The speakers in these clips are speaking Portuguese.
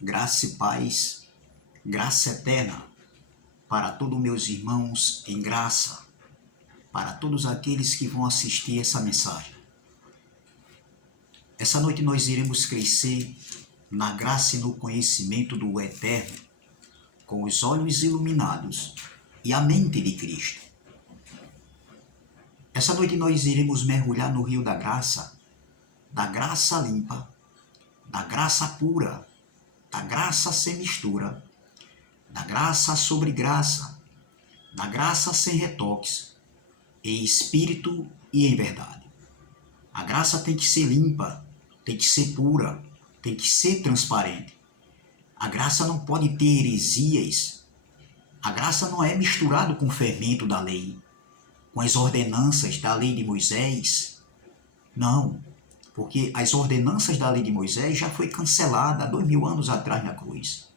Graça e paz, graça eterna para todos meus irmãos em graça, para todos aqueles que vão assistir essa mensagem. Essa noite nós iremos crescer na graça e no conhecimento do Eterno, com os olhos iluminados e a mente de Cristo. Essa noite nós iremos mergulhar no rio da graça limpa, da graça pura, da graça sem mistura, da graça sobre graça, da graça sem retoques, em espírito e em verdade. A graça tem que ser limpa, tem que ser pura, tem que ser transparente. A graça não pode ter heresias. A graça não é misturado com o fermento da lei, com as ordenanças da lei de Moisés. Não, porque as ordenanças da lei de Moisés já foi cancelada há 2000 anos atrás na cruz.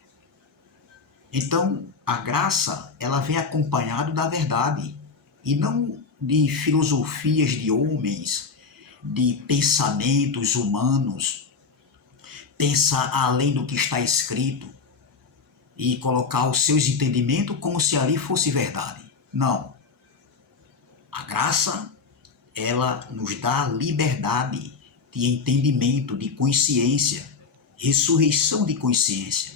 Então, a graça, ela vem acompanhada da verdade, e não de filosofias de homens, de pensamentos humanos, pensar além do que está escrito e colocar os seus entendimentos como se ali fosse verdade. Não. A graça, ela nos dá liberdade de entendimento, de consciência, ressurreição de consciência,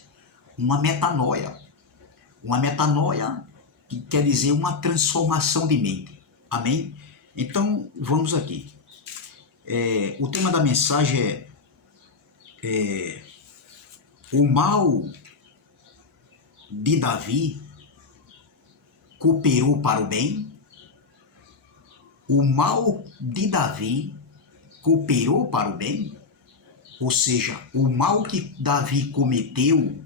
uma metanoia. Uma metanoia que quer dizer uma transformação de mente. Amém? Então, vamos aqui. O tema da mensagem é o mal de Davi cooperou para o bem? O mal de Davi cooperou para o bem? Ou seja, o mal que Davi cometeu,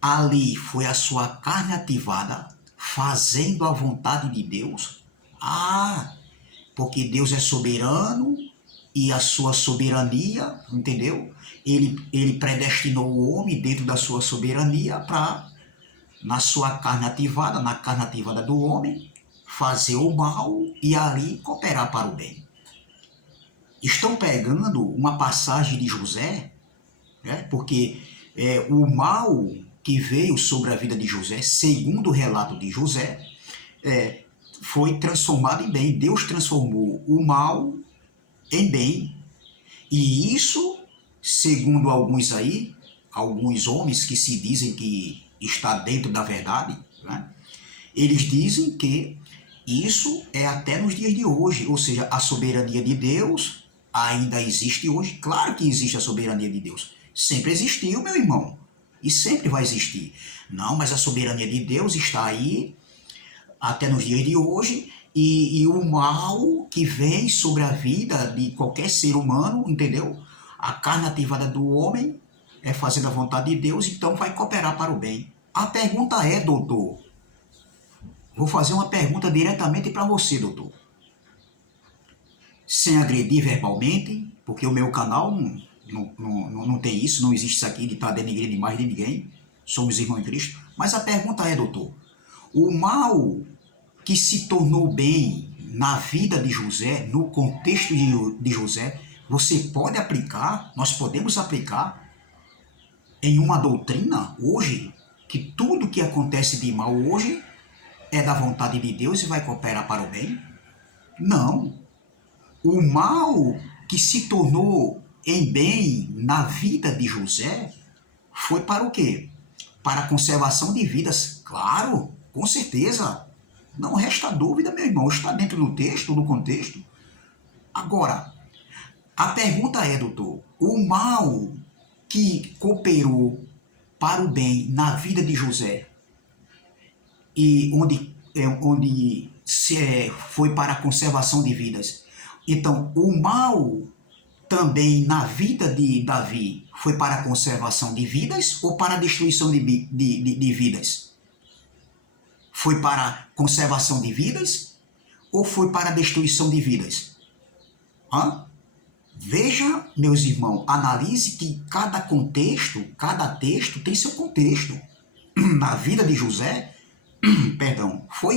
ali foi a sua carne ativada, fazendo a vontade de Deus? Porque Deus é soberano e a sua soberania, entendeu? Ele predestinou o homem dentro da sua soberania para, na sua carne ativada, na carne ativada do homem, fazer o mal e ali cooperar para o bem. Estão pegando uma passagem de José, né? Porque o mal que veio sobre a vida de José, segundo o relato de José, foi transformado em bem. Deus transformou o mal em bem. E isso, segundo alguns aí, alguns homens que se dizem que está dentro da verdade, né? Eles dizem que isso é até nos dias de hoje, ou seja, a soberania de Deus ainda existe hoje. Claro que existe a soberania de Deus. Sempre existiu, meu irmão. E sempre vai existir. Não, mas a soberania de Deus está aí até nos dias de hoje, e o mal que vem sobre a vida de qualquer ser humano, entendeu? A carne ativada do homem é fazendo a vontade de Deus, então vai cooperar para o bem. A pergunta é, doutor, vou fazer uma pergunta diretamente para você, doutor. Sem agredir verbalmente, porque o meu canal não tem isso, não existe isso aqui de estar denegrindo mais de ninguém. Somos irmãos em Cristo. Mas a pergunta é, doutor, o mal que se tornou bem na vida de José, no contexto de José, você pode aplicar, nós podemos aplicar em uma doutrina hoje, que tudo que acontece de mal hoje é da vontade de Deus e vai cooperar para o bem? Não. O mal que se tornou em bem na vida de José foi para o quê? Para a conservação de vidas. Claro, com certeza. Não resta dúvida, meu irmão. Está dentro do texto, do contexto. Agora, a pergunta é, doutor, o mal que cooperou para o bem na vida de José e onde foi para a conservação de vidas. Então, o mal também na vida de Davi foi para a conservação de vidas ou para a destruição de vidas? Foi para a conservação de vidas ou foi para a destruição de vidas? Veja, meus irmãos, analise que cada contexto, cada texto tem seu contexto. Na vida de José, foi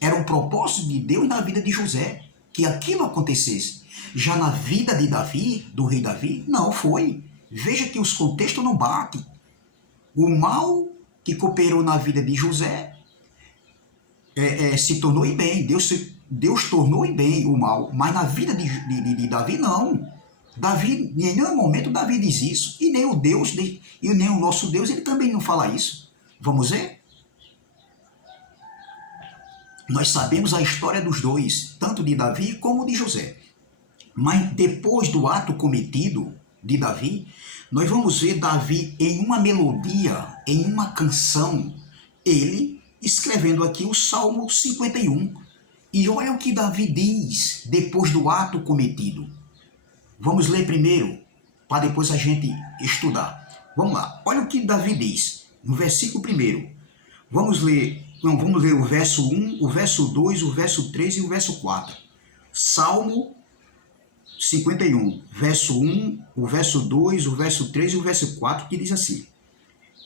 era um propósito de Deus na vida de José, que aquilo acontecesse. Já na vida de Davi, do rei Davi, não foi. Veja que os contextos não batem. O mal que cooperou na vida de José se tornou em bem. Deus tornou em bem o mal, mas na vida de Davi, não. Davi, em nenhum momento Davi diz isso, e nem o Deus, e nem o nosso Deus, ele também não fala isso. Vamos ver? Nós sabemos a história dos dois, tanto de Davi como de José. Mas depois do ato cometido de Davi, nós vamos ver Davi em uma melodia, em uma canção, ele escrevendo aqui o Salmo 51. E olha o que Davi diz depois do ato cometido. Vamos ler primeiro, para depois a gente estudar. Vamos lá, olha o que Davi diz, no versículo primeiro. Vamos ler o verso 1, o verso 2, o verso 3 e o verso 4. Salmo 51, verso 1, o verso 2, o verso 3 e o verso 4, que diz assim: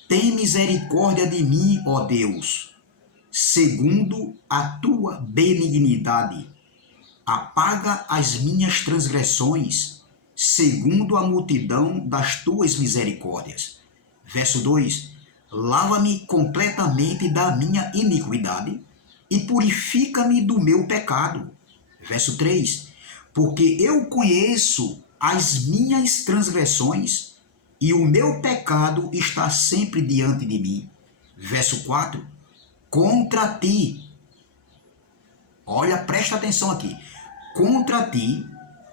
Tem misericórdia de mim, ó Deus, segundo a tua benignidade. Apaga as minhas transgressões, segundo a multidão das tuas misericórdias. Verso 2: Lava-me completamente da minha iniquidade e purifica-me do meu pecado. Verso 3: Porque eu conheço as minhas transgressões e o meu pecado está sempre diante de mim. Verso 4: Contra ti, olha, presta atenção aqui, contra ti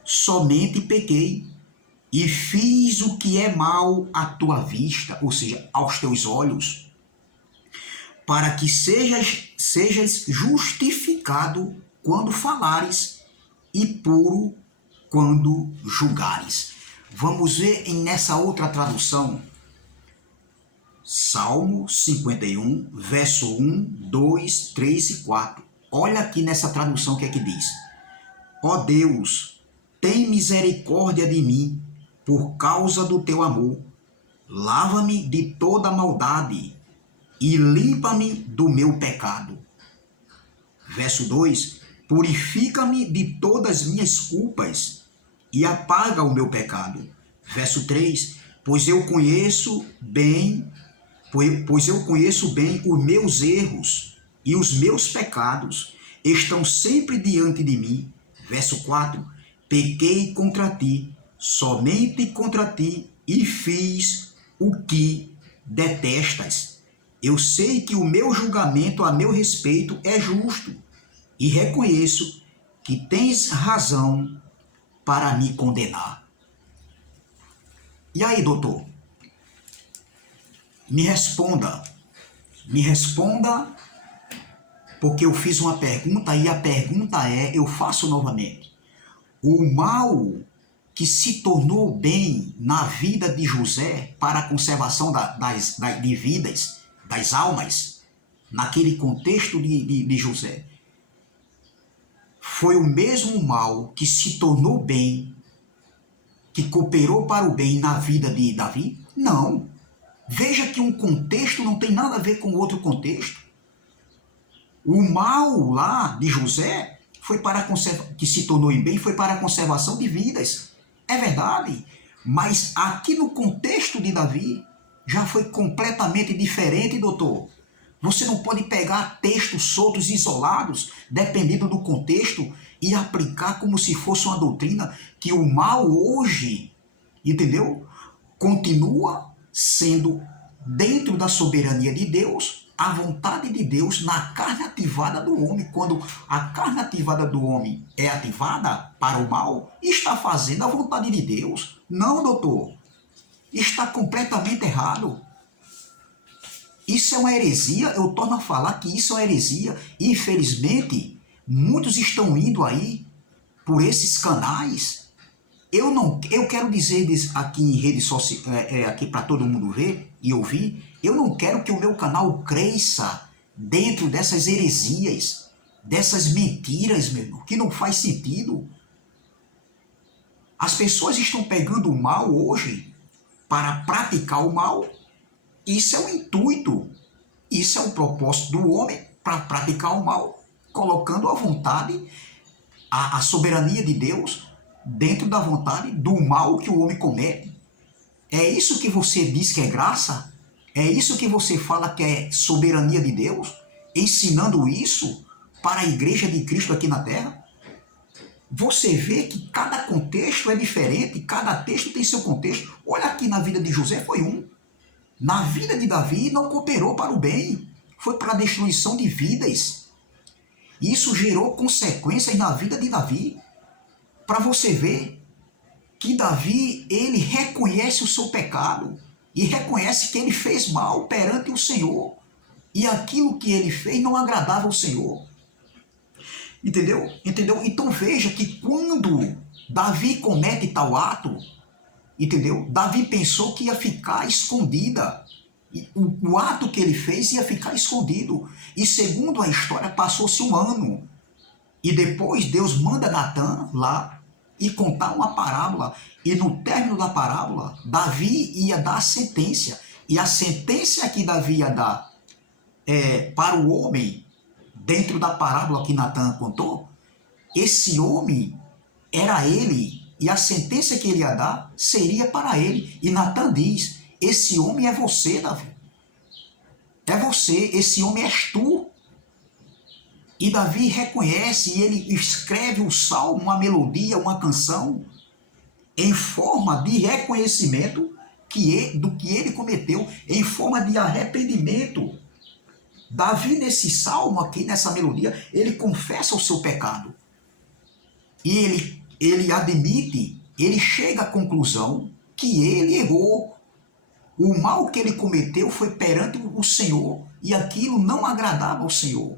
somente pequei e fiz o que é mal à tua vista, ou seja, aos teus olhos, para que sejas justificado quando falares e puro quando julgares. Vamos ver nessa outra tradução, Salmo 51, verso 1, 2, 3 e 4. Olha aqui nessa tradução o que é que diz. Ó Deus, tem misericórdia de mim, por causa do teu amor. Lava-me de toda maldade e limpa-me do meu pecado. Verso 2: Purifica-me de todas as minhas culpas e apaga o meu pecado. Verso 3: Pois eu conheço bem os meus erros e os meus pecados estão sempre diante de mim. Verso 4: Pequei contra ti, somente contra ti, e fiz o que detestas. Eu sei que o meu julgamento a meu respeito é justo, e reconheço que tens razão para me condenar. E aí, doutor? Me responda, porque eu fiz uma pergunta e a pergunta eu faço novamente. O mal que se tornou bem na vida de José para a conservação de vidas, das almas, naquele contexto de José, foi o mesmo mal que se tornou bem, que cooperou para o bem na vida de Davi? Não. Veja que um contexto não tem nada a ver com outro contexto. O mal lá de José foi que se tornou em bem, foi para a conservação de vidas. É verdade, mas aqui no contexto de Davi já foi completamente diferente, doutor. Você não pode pegar textos soltos, isolados, dependendo do contexto, e aplicar como se fosse uma doutrina que o mal hoje, entendeu? Continua sendo, dentro da soberania de Deus, a vontade de Deus na carne ativada do homem. Quando a carne ativada do homem é ativada para o mal, está fazendo a vontade de Deus. Não, doutor. Está completamente errado. Isso é uma heresia. Eu torno a falar que isso é uma heresia. Infelizmente, muitos estão indo aí por esses canais. Eu quero dizer aqui em rede social, aqui para todo mundo ver e ouvir, eu não quero que o meu canal cresça dentro dessas heresias, dessas mentiras, meu irmão, que não faz sentido. As pessoas estão pegando o mal hoje para praticar o mal. Isso é o intuito, isso é o propósito do homem para praticar o mal, colocando a vontade, a soberania de Deus dentro da vontade do mal que o homem comete. É isso que você diz que é graça? É isso que você fala que é soberania de Deus? Ensinando isso para a igreja de Cristo aqui na terra? Você vê que cada contexto é diferente, cada texto tem seu contexto. Olha aqui na vida de José foi um. Na vida de Davi não cooperou para o bem, foi para a destruição de vidas. Isso gerou consequências na vida de Davi. Para você ver que Davi, ele reconhece o seu pecado e reconhece que ele fez mal perante o Senhor. E aquilo que ele fez não agradava ao Senhor. Entendeu? Entendeu? Então veja que quando Davi comete tal ato, entendeu? Davi pensou que ia ficar escondida. O ato que ele fez ia ficar escondido. E segundo a história, passou-se um ano. E depois Deus manda Natã lá e contar uma parábola. E no término da parábola, Davi ia dar a sentença. E a sentença que Davi ia dar para o homem, dentro da parábola que Natã contou, esse homem era ele. E a sentença que ele ia dar seria para ele. E Natã diz, esse homem é você, Davi. É você, esse homem és tu. E Davi reconhece e ele escreve um salmo, uma melodia, uma canção, em forma de reconhecimento do que ele cometeu, em forma de arrependimento. Davi, nesse salmo aqui, nessa melodia, ele confessa o seu pecado. E ele admite, ele chega à conclusão que ele errou. O mal que ele cometeu foi perante o Senhor e aquilo não agradava ao Senhor.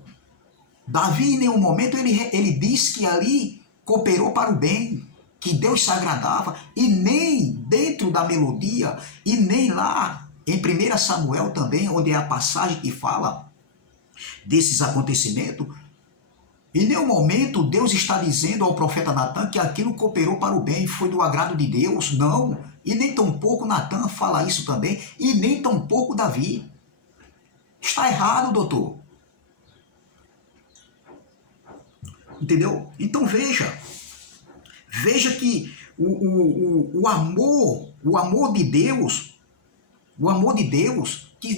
Davi, em nenhum momento, ele diz que ali cooperou para o bem, que Deus se agradava, e nem dentro da melodia, e nem lá em 1 Samuel também, onde é a passagem que fala desses acontecimentos, em nenhum momento Deus está dizendo ao profeta Natã que aquilo cooperou para o bem, foi do agrado de Deus, não. E nem tampouco Natã fala isso também, e nem tampouco Davi. Está errado, doutor. Entendeu? Então veja que o amor de Deus, que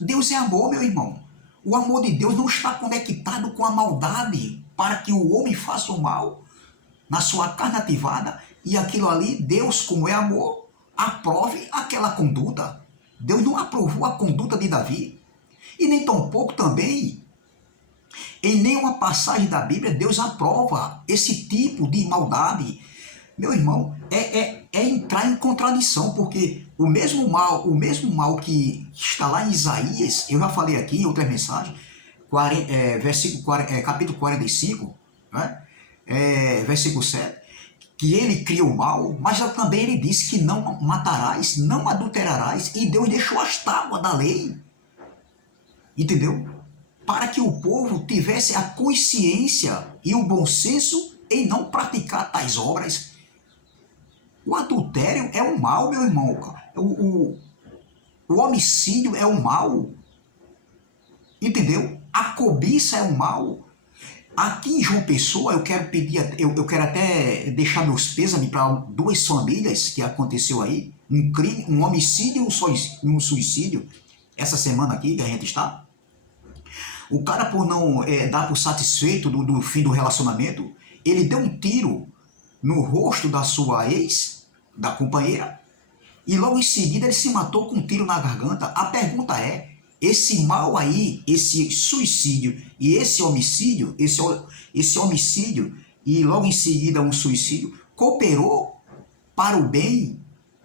Deus é amor, meu irmão. O amor de Deus não está conectado com a maldade para que o homem faça o mal na sua carne ativada e aquilo ali, Deus, como é amor, aprove aquela conduta. Deus não aprovou a conduta de Davi e nem tampouco também em nenhuma passagem da Bíblia Deus aprova esse tipo de maldade. Meu irmão, é entrar em contradição, porque o mesmo mal que está lá em Isaías, eu já falei aqui em outra mensagem, capítulo 45, né? Versículo 7, que ele cria o mal, mas também ele disse que não matarás, não adulterarás, e Deus deixou as tábuas da lei. Entendeu? Para que o povo tivesse a consciência e o bom senso em não praticar tais obras. O adultério é um mal, meu irmão. O homicídio é um mal. Entendeu? A cobiça é um mal. Aqui em João Pessoa, eu quero até deixar meus pêsames para duas famílias que aconteceu aí. Um crime, um homicídio e um suicídio. Essa semana aqui que a gente está. O cara, por não dar por satisfeito do fim do relacionamento, ele deu um tiro no rosto da sua ex, da companheira, e logo em seguida ele se matou com um tiro na garganta. A pergunta é, esse mal aí, esse suicídio e esse homicídio, esse homicídio e logo em seguida um suicídio, cooperou para o bem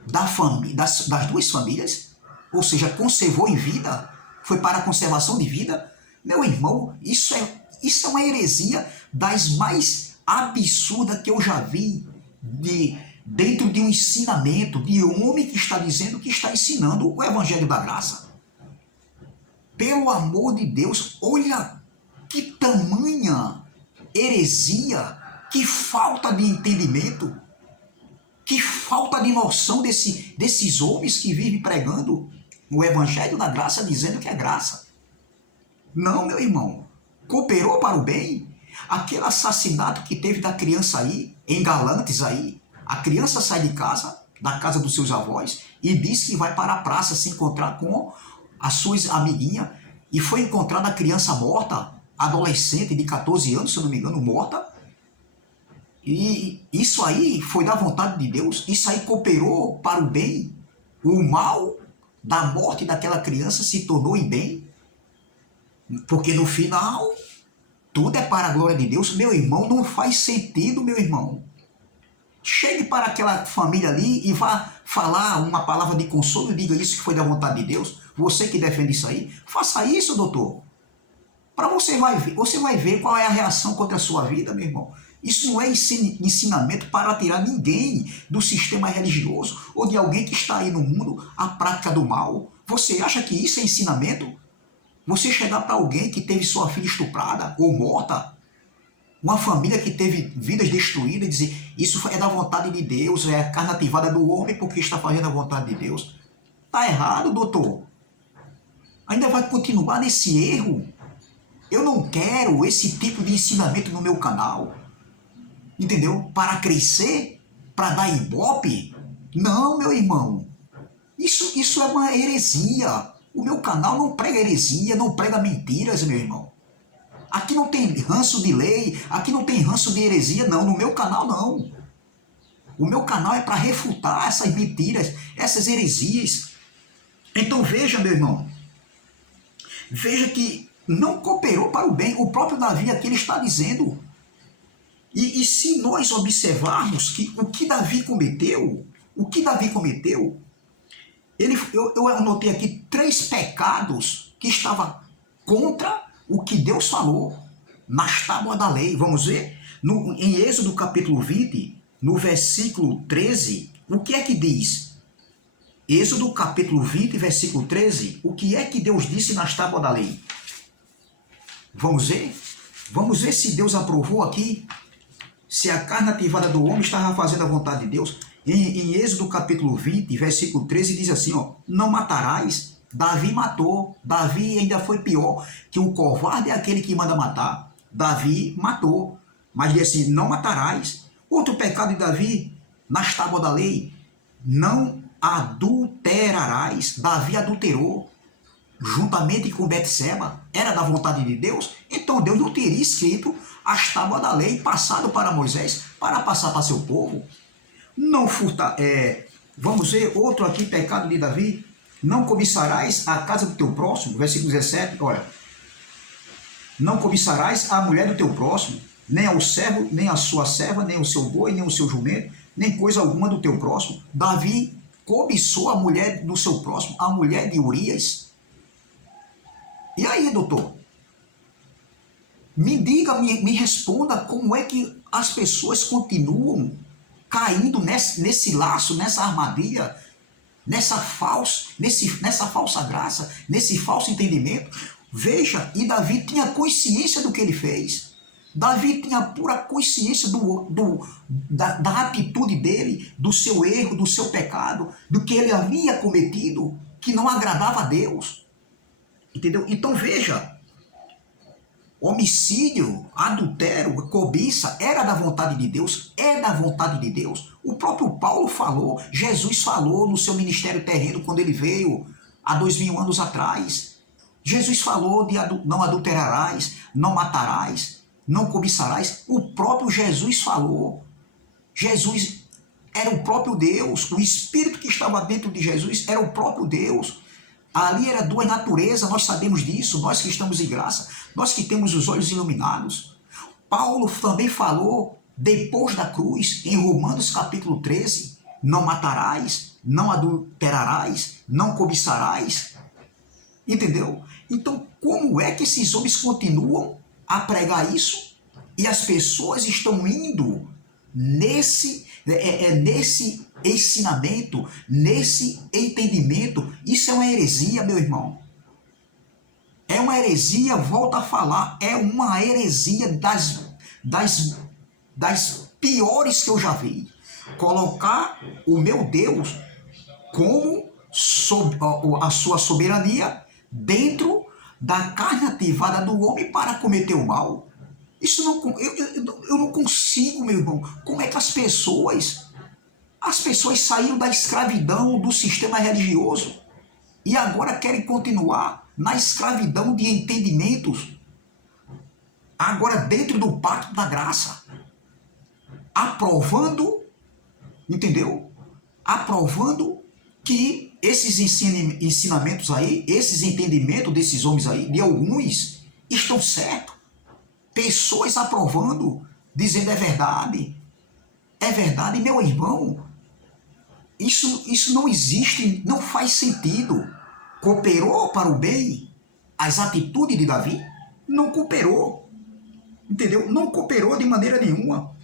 das duas famílias? Ou seja, conservou em vida? Foi para a conservação de vida? Meu irmão, isso é uma heresia das mais absurdas que eu já vi dentro de um ensinamento de um homem que está dizendo que está ensinando o Evangelho da Graça. Pelo amor de Deus, olha que tamanha heresia, que falta de entendimento, que falta de noção desses homens que vivem pregando o Evangelho da Graça, dizendo que é graça. Não, meu irmão, cooperou para o bem. Aquele assassinato que teve da criança aí, em Galantes aí, a criança sai de casa, da casa dos seus avós e disse que vai para a praça se encontrar com as suas amiguinhas e foi encontrada a criança morta, adolescente de 14 anos, se eu não me engano, morta. E isso aí foi da vontade de Deus, isso aí cooperou para o bem. O mal da morte daquela criança se tornou em bem, porque no final tudo é para a glória de Deus. Meu irmão, não faz sentido, meu irmão. Chegue para aquela família ali e vá falar uma palavra de consolo e diga isso que foi da vontade de Deus. Você que defende isso aí, faça isso, doutor. Para você vai ver qual é a reação contra a sua vida, meu irmão. Isso não é ensinamento para tirar ninguém do sistema religioso ou de alguém que está aí no mundo à prática do mal. Você acha que isso é ensinamento? Você chegar para alguém que teve sua filha estuprada ou morta, uma família que teve vidas destruídas e dizer isso é da vontade de Deus, é a carne ativada do homem porque está fazendo a vontade de Deus. Está errado, doutor. Ainda vai continuar nesse erro. Eu não quero esse tipo de ensinamento no meu canal. Entendeu? Para crescer? Para dar ibope? Não, meu irmão. Isso é uma heresia. O meu canal não prega heresia, não prega mentiras, meu irmão. Aqui não tem ranço de lei, aqui não tem ranço de heresia, não. No meu canal, não. O meu canal é para refutar essas mentiras, essas heresias. Então veja, meu irmão. Veja que não cooperou para o bem. O próprio Davi aqui ele está dizendo. E se nós observarmos que o que Davi cometeu, eu anotei aqui 3 pecados que estavam contra o que Deus falou nas tábuas da lei. Vamos ver? Em Êxodo capítulo 20, no versículo 13, o que é que diz? Êxodo capítulo 20, versículo 13, o que é que Deus disse nas tábuas da lei? Vamos ver? Vamos ver se Deus aprovou aqui, se a carne ativada do homem estava fazendo a vontade de Deus. Em Êxodo capítulo 20, versículo 13, diz assim, ó, não matarás. Davi matou. Davi ainda foi pior, que o covarde é aquele que manda matar. Davi matou. Mas diz assim, não matarás. Outro pecado de Davi, nas tábuas da lei, não adulterarás. Davi adulterou, juntamente com Betseba. Era da vontade de Deus? Então Deus não teria escrito as tábuas da lei, passado para Moisés, para passar para seu povo. Não furtar. Vamos ver outro aqui, pecado de Davi. Não cobiçarás a casa do teu próximo, versículo 17, olha. Não cobiçarás a mulher do teu próximo, nem ao servo, nem a sua serva, nem o seu boi, nem o seu jumento, nem coisa alguma do teu próximo. Davi cobiçou a mulher do seu próximo, a mulher de Urias. E aí, doutor? Me diga, me responda como é que as pessoas continuam caindo nesse laço, nessa armadilha, nessa falsa graça, nesse falso entendimento. Veja, e Davi tinha consciência do que ele fez. Davi tinha pura consciência da atitude dele, do seu erro, do seu pecado, do que ele havia cometido, que não agradava a Deus. Entendeu? Então veja, homicídio, adultério, cobiça, era da vontade de Deus, é da vontade de Deus. O próprio Paulo falou, Jesus falou no seu ministério terreno quando ele veio há 2000 anos atrás. Jesus falou de não adulterarás, não matarás, não cobiçarás. O próprio Jesus falou. Jesus era o próprio Deus, o Espírito que estava dentro de Jesus era o próprio Deus. Ali era 2 naturezas, nós sabemos disso, nós que estamos em graça, nós que temos os olhos iluminados. Paulo também falou, depois da cruz, em Romanos capítulo 13, não matarás, não adulterarás, não cobiçarás. Entendeu? Então, como é que esses homens continuam a pregar isso? E as pessoas estão indo nesse ensinamento, nesse entendimento. Isso é uma heresia, meu irmão. É uma heresia, volto a falar, é uma heresia das piores que eu já vi. Colocar o meu Deus como a sua soberania dentro da carne ativada do homem para cometer o mal. Isso não, eu não consigo, meu irmão. Como é que as pessoas As pessoas saíram da escravidão do sistema religioso e agora querem continuar na escravidão de entendimentos, agora dentro do pacto da graça, aprovando, entendeu? Aprovando que esses ensinamentos aí, esses entendimentos desses homens aí, de alguns, estão certos. Pessoas aprovando, dizendo é verdade, meu irmão. Isso não existe, não faz sentido. Cooperou para o bem as atitudes de Davi? Não cooperou, entendeu? Não cooperou de maneira nenhuma.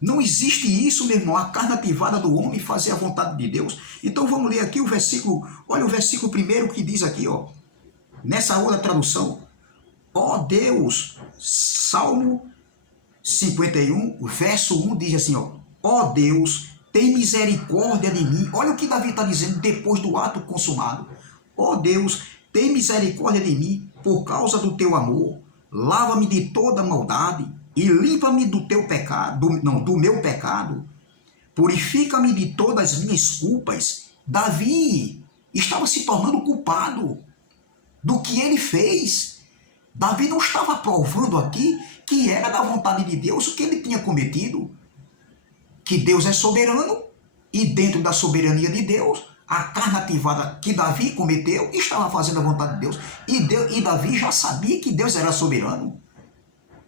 Não existe isso, meu irmão, a carne ativada do homem fazer a vontade de Deus. Então vamos ler aqui o versículo, olha o versículo primeiro que diz aqui, ó, nessa outra tradução. Ó Deus, Salmo 51, verso 1 diz assim, ó Deus, tem misericórdia de mim. Olha o que Davi está dizendo depois do ato consumado. Ó Deus, tem misericórdia de mim por causa do teu amor. Lava-me de toda maldade e limpa-me do teu pecado, do meu pecado. Purifica-me de todas as minhas culpas. Davi estava se tornando culpado do que ele fez. Davi não estava provando aqui que era da vontade de Deus o que ele tinha cometido. Que Deus é soberano e dentro da soberania de Deus, a carne ativada que Davi cometeu estava fazendo a vontade de Deus. E Davi já sabia que Deus era soberano.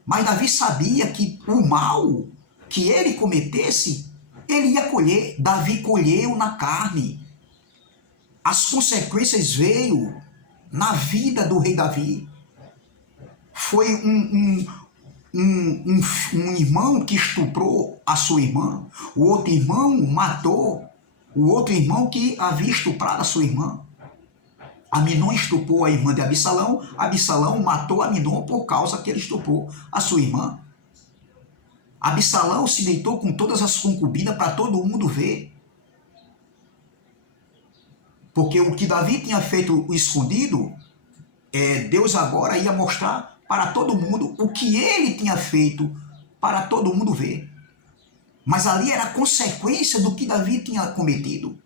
Mas Davi sabia que o mal que ele cometesse, ele ia colher. Davi colheu na carne. As consequências veio na vida do rei Davi. Foi um irmão que estuprou a sua irmã. O outro irmão matou o outro irmão que havia estuprado a sua irmã. Aminon estuprou a irmã de Absalão. Absalão matou Aminon por causa que ele estuprou a sua irmã. Absalão se deitou com todas as concubinas para todo mundo ver. Porque o que Davi tinha feito escondido, Deus agora ia mostrar para todo mundo o que ele tinha feito para todo mundo ver. Mas ali era consequência do que Davi tinha cometido.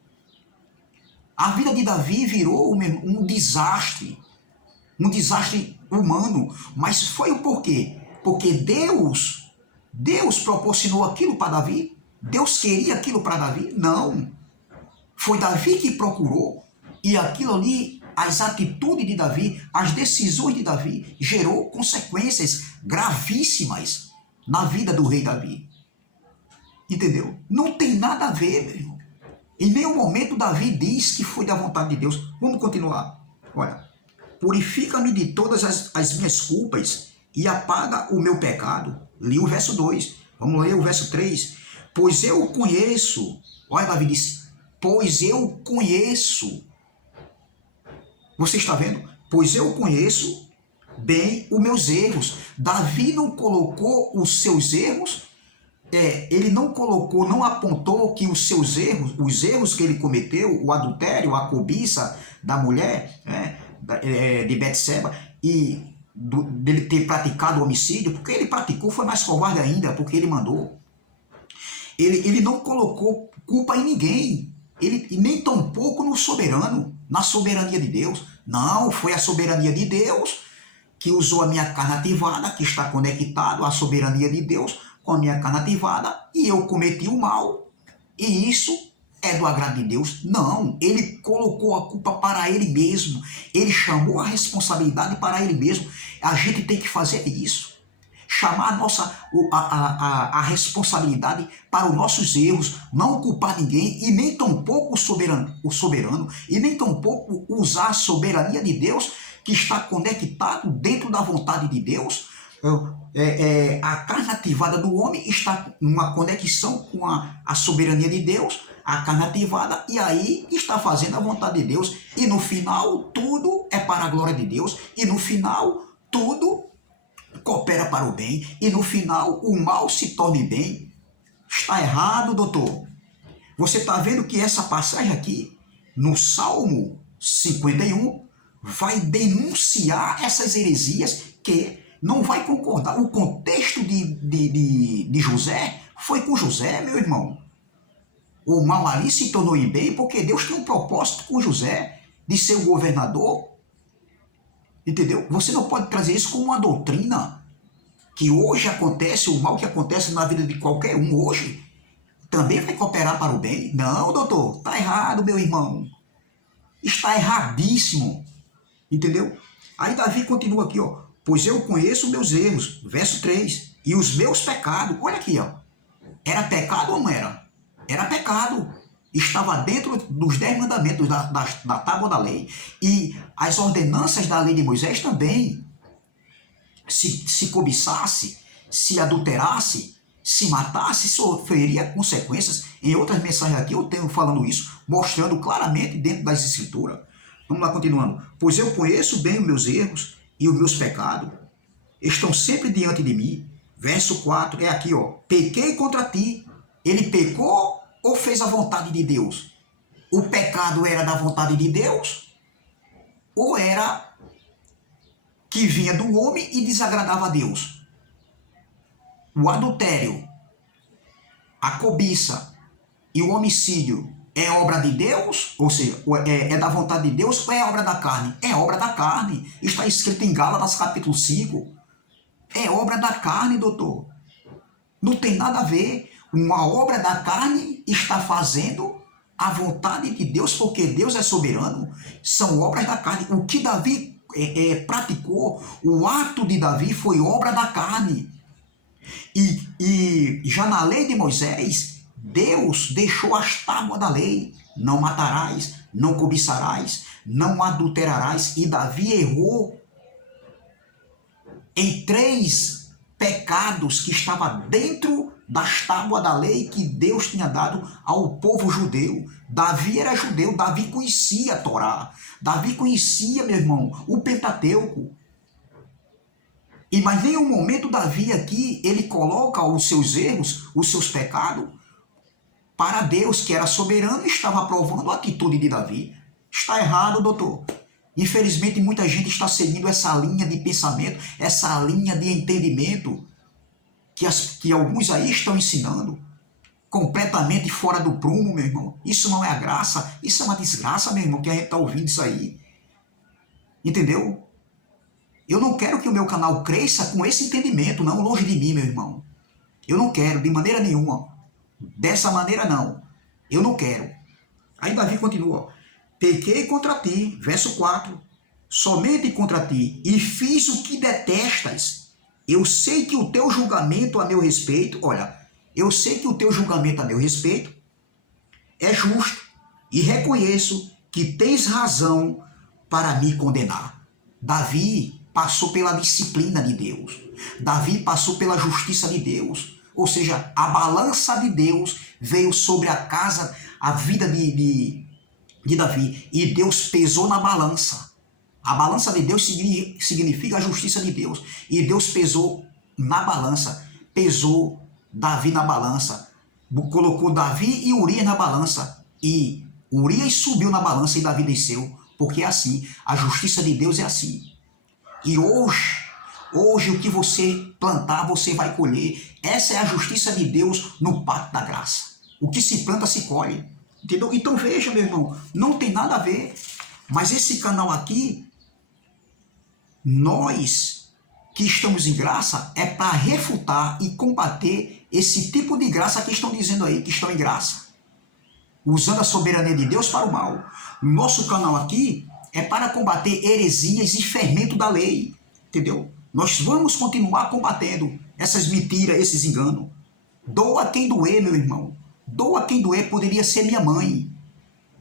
A vida de Davi virou um desastre humano. Mas foi o porquê? Porque Deus proporcionou aquilo para Davi? Deus queria aquilo para Davi? Não. Foi Davi que procurou. E aquilo ali, as atitudes de Davi, as decisões de Davi, gerou consequências gravíssimas na vida do rei Davi. Entendeu? Não tem nada a ver, meu irmão. Em nenhum momento Davi diz que foi da vontade de Deus. Vamos continuar. Olha. Purifica-me de todas as minhas culpas e apaga o meu pecado. Li o verso 2. Vamos ler o verso 3. Pois eu conheço. Olha, Davi disse. Pois eu conheço. Você está vendo? Pois eu conheço bem os meus erros. Davi não colocou os seus erros. Ele não colocou, não apontou que os seus erros, os erros que ele cometeu, o adultério, a cobiça da mulher, de Betseba, e dele ter praticado o homicídio, porque ele praticou, foi mais covarde ainda, porque ele mandou. Ele não colocou culpa em ninguém, e nem tampouco no soberano, na soberania de Deus. Não, foi a soberania de Deus que usou a minha carne ativada, que está conectado à soberania de Deus, com a minha carne ativada, e eu cometi o mal, e isso é do agrado de Deus? Não, ele colocou a culpa para ele mesmo, ele chamou a responsabilidade para ele mesmo. A gente tem que fazer isso, chamar a responsabilidade para os nossos erros, não culpar ninguém, e nem tampouco o soberano, e nem tampouco usar a soberania de Deus, que está conectado dentro da vontade de Deus. A carne ativada do homem está numa conexão com a soberania de Deus, a carne ativada, e aí está fazendo a vontade de Deus, e no final tudo é para a glória de Deus, e no final tudo coopera para o bem, e no final o mal se torne bem. Está errado, doutor? Você está vendo que essa passagem aqui, no Salmo 51, vai denunciar essas heresias que não vai concordar. O contexto de José foi com José, meu irmão. O mal ali se tornou em bem porque Deus tem um propósito com José de ser o governador. Entendeu? Você não pode trazer isso como uma doutrina que hoje acontece, o mal que acontece na vida de qualquer um hoje, também vai cooperar para o bem. Não, doutor, está errado, meu irmão. Está erradíssimo. Entendeu? Aí Davi continua aqui, ó. Pois eu conheço meus erros, verso 3, e os meus pecados. Olha aqui, ó. Era pecado ou não era? Era pecado. Estava dentro dos 10 mandamentos da tábua da lei. E as ordenanças da lei de Moisés também. Se cobiçasse, se adulterasse, se matasse, sofreria consequências. Em outras mensagens aqui eu tenho falando isso, mostrando claramente dentro das escrituras. Vamos lá, continuando. Pois eu conheço bem os meus erros e os meus pecados. Estão sempre diante de mim. Verso 4 é aqui, ó. Pequei contra ti. Ele pecou ou fez a vontade de Deus? O pecado era da vontade de Deus? Ou era que vinha do homem e desagradava a Deus? O adultério, a cobiça e o homicídio é obra de Deus? Ou seja, é da vontade de Deus ou é obra da carne? É obra da carne. Está escrito em Gálatas capítulo 5. É obra da carne, doutor. Não tem nada a ver. Uma obra da carne está fazendo a vontade de Deus, porque Deus é soberano. São obras da carne. O que Davi praticou, o ato de Davi foi obra da carne. E já na lei de Moisés, Deus deixou as tábuas da lei. Não matarás, não cobiçarás, não adulterarás. E Davi errou em 3 pecados que estavam dentro das tábuas da lei que Deus tinha dado ao povo judeu. Davi era judeu, Davi conhecia a Torá. Davi conhecia, meu irmão, o Pentateuco. E mas em nenhum momento Davi aqui, ele coloca os seus erros, os seus pecados, para Deus, que era soberano e estava aprovando a atitude de Davi. Está errado, doutor. Infelizmente, muita gente está seguindo essa linha de pensamento, essa linha de entendimento que alguns aí estão ensinando, completamente fora do prumo, meu irmão. Isso não é a graça, isso é uma desgraça, meu irmão, que a gente está ouvindo isso aí. Entendeu? Eu não quero que o meu canal cresça com esse entendimento, não, longe de mim, meu irmão. Eu não quero, de maneira nenhuma. Dessa maneira, não. Eu não quero. Aí Davi continua. Pequei contra ti, verso 4, somente contra ti, e fiz o que detestas. Eu sei que o teu julgamento a meu respeito, olha, eu sei que o teu julgamento a meu respeito é justo, e reconheço que tens razão para me condenar. Davi passou pela disciplina de Deus. Davi passou pela justiça de Deus. Ou seja, a balança de Deus veio sobre a vida de Davi. E Deus pesou na balança. A balança de Deus significa a justiça de Deus. E Deus pesou na balança. Pesou Davi na balança. Colocou Davi e Urias na balança. E Urias subiu na balança e Davi desceu. Porque é assim. A justiça de Deus é assim. E hoje o que você plantar, você vai colher. Essa é a justiça de Deus no pacto da graça. O que se planta, se colhe. Entendeu? Então veja, meu irmão, não tem nada a ver. Mas esse canal aqui, nós que estamos em graça, é para refutar e combater esse tipo de graça que estão dizendo aí, que estão em graça. Usando a soberania de Deus para o mal. Nosso canal aqui é para combater heresias e fermento da lei. Entendeu? Nós vamos continuar combatendo essas mentiras, esses enganos. Doa quem doer, meu irmão. Doa quem doer, poderia ser minha mãe.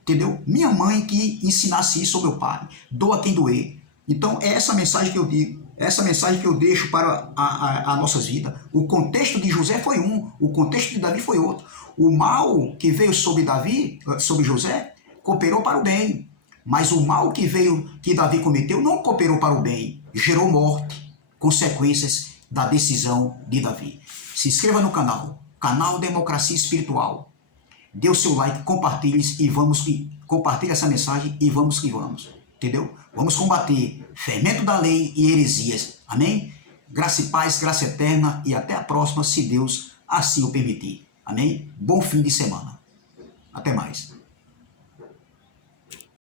Entendeu? Minha mãe que ensinasse isso ao meu pai. Doa quem doer. Então, é essa mensagem que eu digo. Essa mensagem que eu deixo para a nossas vidas. O contexto de José foi um. O contexto de Davi foi outro. O mal que veio sobre Davi, sobre José, cooperou para o bem. Mas o mal que Davi cometeu, não cooperou para o bem. Gerou morte. Consequências da decisão de Davi. Se inscreva no canal Democracia Espiritual. Dê o seu like, compartilhe essa mensagem e vamos que vamos. Entendeu? Vamos combater fermento da lei e heresias. Amém? Graça e paz, graça eterna e até a próxima, se Deus assim o permitir. Amém? Bom fim de semana. Até mais.